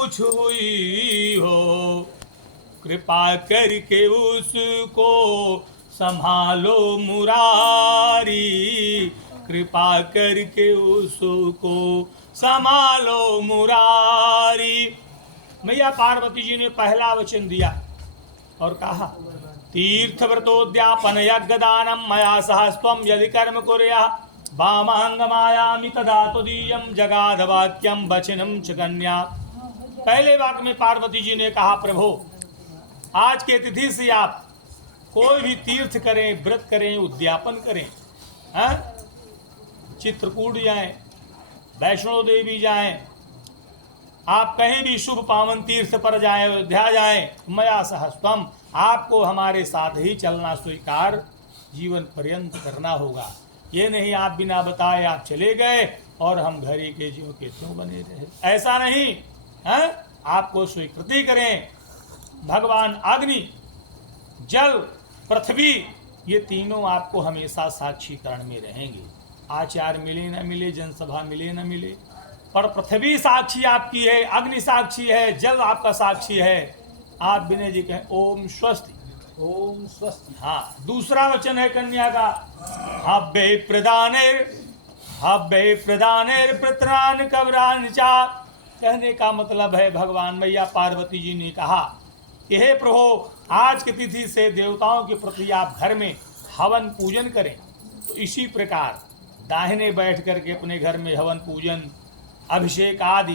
कुछ हुई हो, कृपा करके उसको संभालो मुरारी, कृपा करके उसको संभालो मुरारी। मैया पार्वती जी ने पहला वचन दिया और कहा, तीर्थ व्रतोद्यापन यज्ञदानम मया सहस्त्वम यदि कर्म कुर्या वामांगमायामि तदा तुदीयम जगाद वाक्यम वचनम च कन्या। पहले वाक्य में पार्वती जी ने कहा, प्रभु आज के तिथि से आप कोई भी तीर्थ करें, व्रत करें, उद्यापन करें, चित्रकूट जाएं, वैष्णो देवी जाएं, आप कहीं भी शुभ पावन तीर्थ पर जाएं, अयोध्या जाएं, मया सहस्त्वम, आपको हमारे साथ ही चलना स्वीकार जीवन पर्यंत करना होगा। ये नहीं आप बिना बताए आप चले गए और हम घर ही के ज्यों के त्यों बने रहे, ऐसा नहीं है। आपको स्वीकृति करें। भगवान अग्नि, जल, पृथ्वी, ये तीनों आपको हमेशा साक्षीकरण में रहेंगे। आचार मिले न मिले, जनसभा मिले न मिले, पर पृथ्वी साक्षी आपकी है, अग्नि साक्षी है, जल आपका साक्षी है। आप विनय जी कहें ओम स्वस्ति, ओम स्वस्ति। हाँ, दूसरा वचन है कन्या का, हव्ये प्रदानेर प्रत्रान कबरान चा। कहने का मतलब है भगवान मैया पार्वती जी ने कहा कि हे प्रभु, आज की तिथि से देवताओं के प्रति आप घर में हवन पूजन करें। तो इसी प्रकार दाहिने बैठ करके अपने घर में हवन पूजन, अभिषेक आदि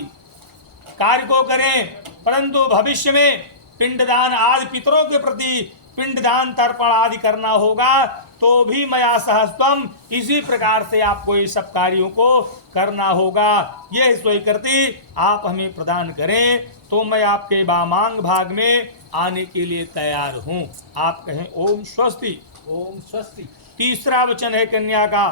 कार्य को करें, परंतु भविष्य में पिंडदान आदि पितरों के प्रति पिंडदान तर्पण आदि करना होगा तो भी मया सहस्त्वम, इसी प्रकार से आपको ये सब कार्यों को करना होगा। यह स्वीकृति आप हमें प्रदान करें तो मैं आपके वामांग भाग में आने के लिए तैयार हूँ। आप कहें ओम स्वस्ति, ओम स्वस्ति। तीसरा वचन है कन्या का,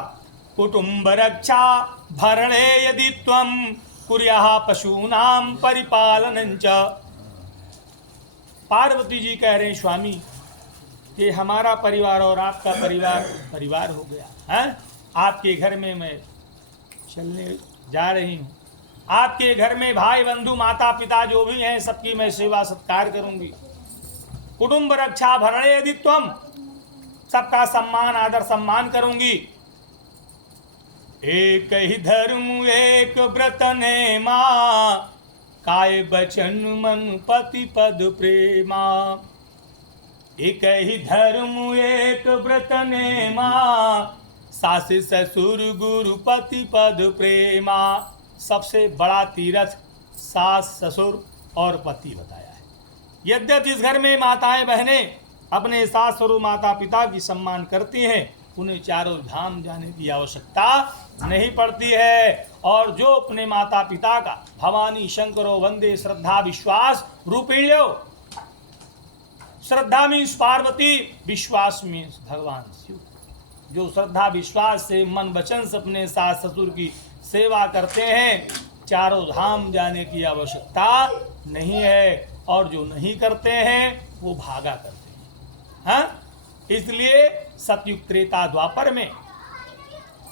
कुटुंब रक्षा भरणे यदि त्वं कुर्याः पशूनां परिपालनं च। पार्वती जी कह रहे हैं, स्वामी कि हमारा परिवार और आपका परिवार हो गया है। आपके घर में मैं चलने जा रही हूँ, आपके घर में भाई बंधु माता पिता जो भी हैं सबकी मैं सेवा सत्कार करूंगी। कुटुंब रक्षा भरणे यदि त्वं, सबका सम्मान आदर सम्मान करूंगी। एक ही धर्म एक व्रत ने माँ, काय बचन मन पति पद प्रेमा। एक ही धर्म एक व्रत ने माँ, सास ससुर गुरु पति पद प्रेमा। सबसे बड़ा तीर्थ सास ससुर और पति बताया है। यद्यपि जिस घर में माताएं बहनें अपने सास ससुर माता पिता की सम्मान करती हैं, उन्हें चारों धाम जाने की आवश्यकता नहीं पड़ती है। और जो अपने माता पिता का भवानी शंकरो वंदे श्रद्धा विश्वास रूपिण्यो, श्रद्धा मीन्स पार्वती, विश्वास मीन्स भगवान शिव। जो श्रद्धा विश्वास से मन वचन से अपने सास ससुर की सेवा करते हैं, चारों धाम जाने की आवश्यकता नहीं है। और जो नहीं करते हैं वो भागा करते हैं। हाँ? इसलिए सतयुग त्रेता द्वापर में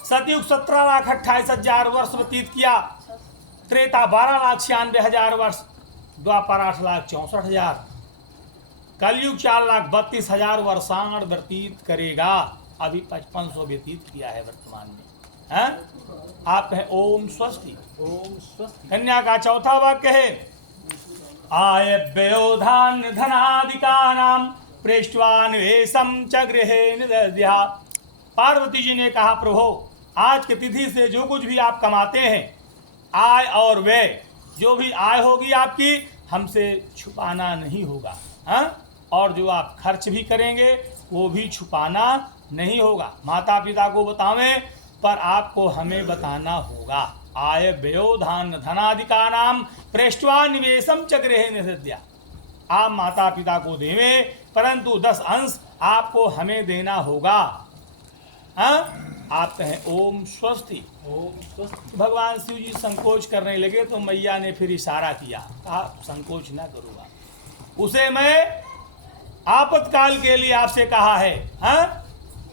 सतयुग 17,28,000 वर्ष व्यतीत किया, त्रेता 12,96,000 वर्ष, द्वापर 8,64,000, कलयुग 4,32,000 वर्षाण व्यतीत करेगा। अभी 5500 व्यतीत किया है वर्तमान में। है? आप कहें ओम स्वस्ति, ओम स्वस्ति। कन्या का चौथा वाक्य है, आयव्ययोधान धनादिकानाम पृष्ठवान्वेषम च गृहे निदध्या। पार्वती जी ने कहा, प्रभु आज की तिथि से जो कुछ भी आप कमाते हैं, आय और व्यय, जो भी आय होगी आपकी, हमसे छुपाना नहीं होगा। हाँ? और जो आप खर्च भी करेंगे वो भी छुपाना नहीं होगा। माता पिता को बतावें पर आपको हमें बताना होगा। आय व्ययोधान धनादिका नाम पृष्ठवा निवेशम च गृहे निषेध्या। आप माता पिता को देवें परंतु 10 अंश आपको हमें देना होगा। हाँ? आप कहें ओम स्वस्ति, ओम स्वस्ति। भगवान शिव जी संकोच करने लगे तो मैया ने फिर इशारा किया, कहा संकोच ना करूँगा, उसे मैं आपातकाल के लिए आपसे कहा है। हाँ?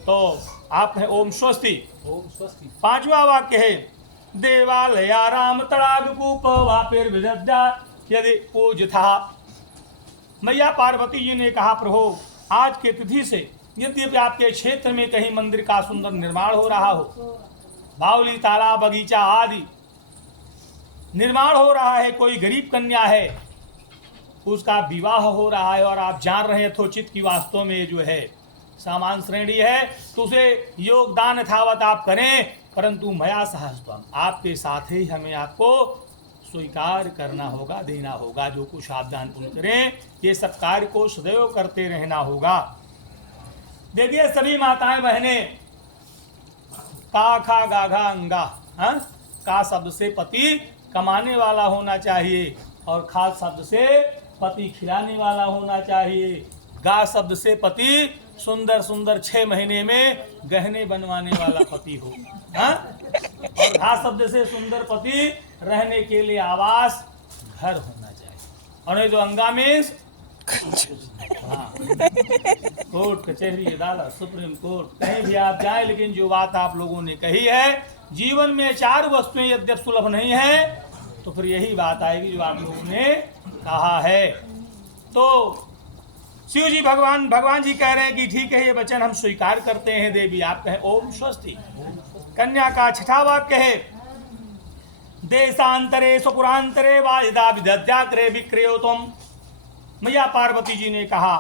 तो आप है ओम स्वस्ति, ओम स्वस्ति। पांचवा वाक्य है, देवालया राम तड़ाग कूप वापिर विदध्या यदि पूज्यथा। मैया पार्वती जी ने कहा प्रभु आज के तिथि से यद्यपि आपके क्षेत्र में कहीं मंदिर का सुंदर निर्माण हो रहा हो, बावली तालाब बगीचा आदि निर्माण हो रहा है, कोई गरीब कन्या है उसका विवाह हो रहा है और आप जान रहे हैं यथोचित की वास्तव में जो है सामान श्रेणी है, तो उसे योगदान यथावत आप करें, परंतु मया सहस्त्वम आपके साथ ही हमें आपको स्वीकार करना होगा, देना होगा। जो कुछ आप दान पुण्य करें ये सब कार्य को सदैव करते रहना होगा। देखिए सभी माताएं बहनें, का खा गाघा अंगा, हाँ? का शब्द से पति कमाने वाला होना चाहिए और खा शब्द से पति खिलाने वाला होना चाहिए। गा शब्द से पति सुंदर सुंदर 6 महीने में गहने बनवाने वाला पति हो, हाँ? और घा शब्द से सुंदर पति रहने के लिए आवास घर होना चाहिए। और नहीं तो अंगा मीन्स हाँ, कोर्ट कचहरी अदालत सुप्रीम कोर्ट कहीं भी आप जाए, लेकिन जो बात आप लोगों ने कही है जीवन में 4 वस्तुएं यद्यप सुलभ नहीं है, तो फिर यही बात आएगी जो आप लोगों ने कहा है। तो शिव जी भगवान जी कह रहे हैं कि ठीक है ये वचन हम स्वीकार करते हैं देवी। आप कहें ओम स्वस्ति। कन्या का छठा वाक्य है देशांतरे स्वपुरांतरे वायदा विदध्यात्रे विक्रियो तुम। मैया पार्वती जी ने कहा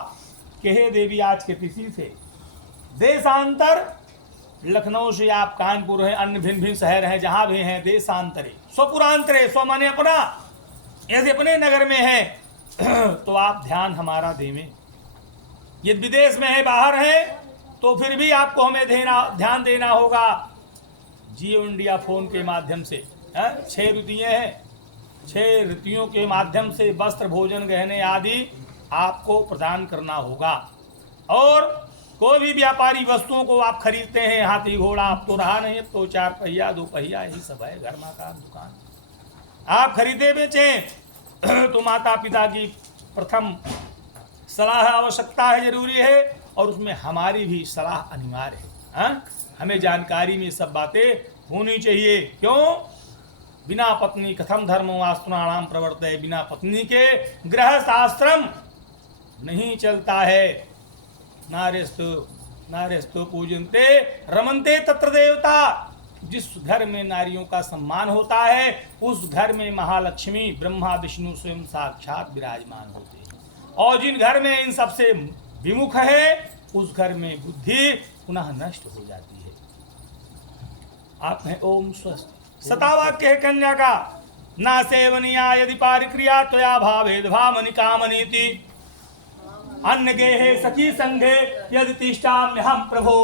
कि हे देवी आज के तिथि से देशांतर, लखनऊ से आप कानपुर हैं, अन्य भिन्न भिन्न शहर हैं, जहां भी हैं, देशांतरे स्वपुरांतरे, स्व माने अपना, यदि अपने नगर में है तो आप ध्यान हमारा देवें। यदि विदेश में है, बाहर है, तो फिर भी आपको हमें ध्यान देना होगा। जियो इंडिया फोन के माध्यम से 6 ऋतुएं हैं, 6 ऋतुओं के माध्यम से वस्त्र भोजन गहने आदि आपको प्रदान करना होगा। और कोई भी व्यापारी वस्तुओं को आप खरीदते हैं, हाथी घोड़ा अब तो रहा नहीं, अब तो 4 पहिया 2 पहिया यही सब है, घर मकान दुकान आप खरीदे बेचें तो माता पिता की प्रथम सलाह आवश्यकता है, जरूरी है, और उसमें हमारी भी सलाह अनिवार्य है। हाँ? हमें जानकारी में सब बातें होनी चाहिए। क्यों? बिना पत्नी कथम धर्म वास्तुनाणाम प्रवर्तते, बिना पत्नी के गृहस्थ आश्रम नहीं चलता है। नारेस्तु पूजन्ते रमन्ते तत्र देवता। जिस घर में नारियों का सम्मान होता है उस घर में महालक्ष्मी ब्रह्मा विष्णु स्वयं साक्षात विराजमान होते हैं। और जिन घर में इन सबसे विमुख है उस घर में बुद्धि पुनः नष्ट हो जाती है। आप हैं ओम स्वस्ति। सतावाक्य है कन्या का ना सेवनिया यदि पारिक्रिया त्वया भावेद भामनि कामनीति अन्न गेहे सखी संघे यदि तिष्ठाम्यहं प्रभो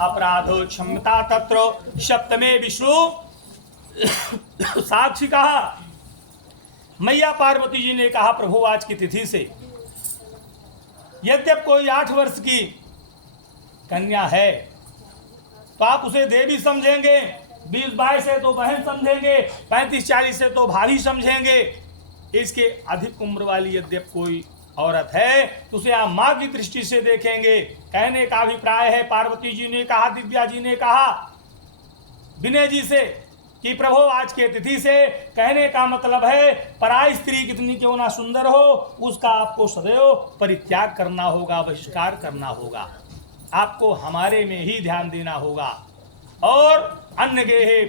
अपराधो क्षमता तत्र सप्तमे विष्णु साक्षी कहा। मैया पार्वती जी ने कहा प्रभु आज की तिथि से यद्यप कोई 8 वर्ष की कन्या है तो आप उसे देवी समझेंगे, 20-22 है तो बहन समझेंगे, 35-40 से तो भाभी समझेंगे। इसके अधिक उम्र वाली यद्यप कोई औरत है तो उसे आप माँ की दृष्टि से देखेंगे। कहने का अभिप्राय है पार्वती जी ने कहा, दिव्या जी ने कहा विनय जी से कि प्रभु आज के तिथि से कहने का मतलब है पराई स्त्री कितनी क्यों ना सुंदर हो उसका आपको सदैव परित्याग करना होगा, बहिष्कार करना होगा। आपको हमारे में ही ध्यान देना होगा। और अन्न गेहे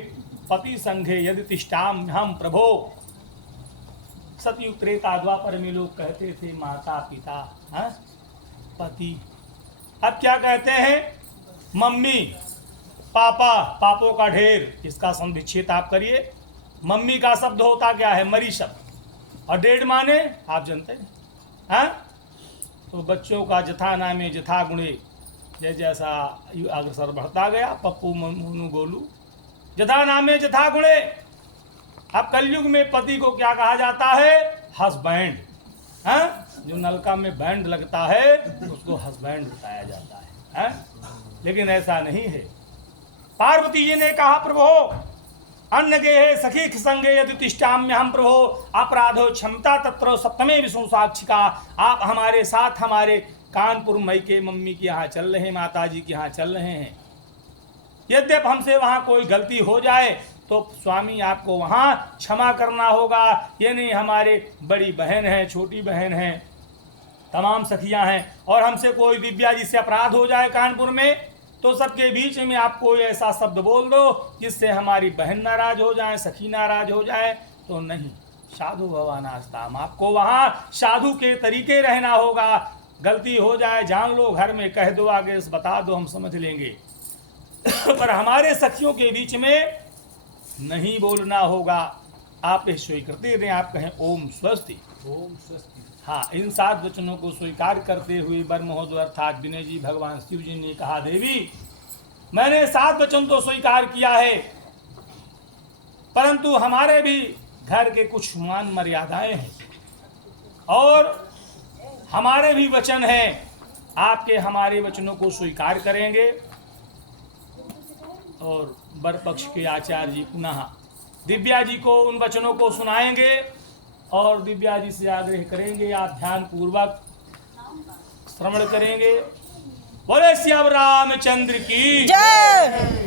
पति संघे यदि तिष्ठाम हम प्रभो। सतयुग त्रेता द्वापर में लोग कहते थे माता पिता पति, अब क्या कहते हैं मम्मी पापा, पापों का ढेर। इसका संविच्छेद आप करिए। मम्मी का शब्द होता क्या है मरी शब्द, और डेढ़ माने आप जानते हैं। हाँ तो बच्चों का जथा नामे जथा गुणे, जैसा अग्रसर बढ़ता गया पप्पू मोनू गोलू जथा नामे जथा गुणे। अब कलयुग में पति को क्या कहा जाता है हस्बैंड। हाँ जो नलका में बैंड लगता है उसको हस्बैंड बताया जाता है। हाँ? लेकिन ऐसा नहीं है। पार्वती जी ने कहा प्रभो अन्न गेहे सखी संगे यदि तिष्ठाम्य हम प्रभो अपराधो क्षमता तत्र सप्तमे विष्णु साक्षिका। आप हमारे साथ हमारे कानपुर मई के मम्मी के यहाँ चल रहे हैं, माता जी के यहाँ चल रहे हैं। यद्यप हमसे वहाँ कोई गलती हो जाए तो स्वामी आपको वहां क्षमा करना होगा। ये नहीं हमारे बड़ी बहन है, छोटी बहन है, तमाम सखियां हैं, और हमसे कोई दिव्या जी से अपराध हो जाए कानपुर में, तो सबके बीच में आप कोई ऐसा शब्द बोल दो जिससे हमारी बहन नाराज हो जाए, सखी नाराज हो जाए, तो नहीं। साधु भवानास्ताम, आपको वहां साधु के तरीके रहना होगा। गलती हो जाए जान लो, घर में कह दो, आगे बता दो, हम समझ लेंगे। पर हमारे सखियों के बीच में नहीं बोलना होगा। आप स्वीकृति दें, आप कहें ओम स्वस्ति। ओम स्वस्ति। हाँ, इन 7 वचनों को स्वीकार करते हुए वर महोदय अर्थात विनय जी भगवान शिव जी ने कहा, देवी मैंने 7 वचन तो स्वीकार किया है, परंतु हमारे भी घर के कुछ मान मर्यादाएं हैं और हमारे भी वचन हैं। आपके हमारे वचनों को स्वीकार करेंगे और वर पक्ष के आचार्य जी पुनः दिव्या जी को उन वचनों को सुनाएंगे और दिव्या जी से आग्रह करेंगे आप ध्यान पूर्वक श्रवण करेंगे। बोले श्याम रामचंद्र की जय।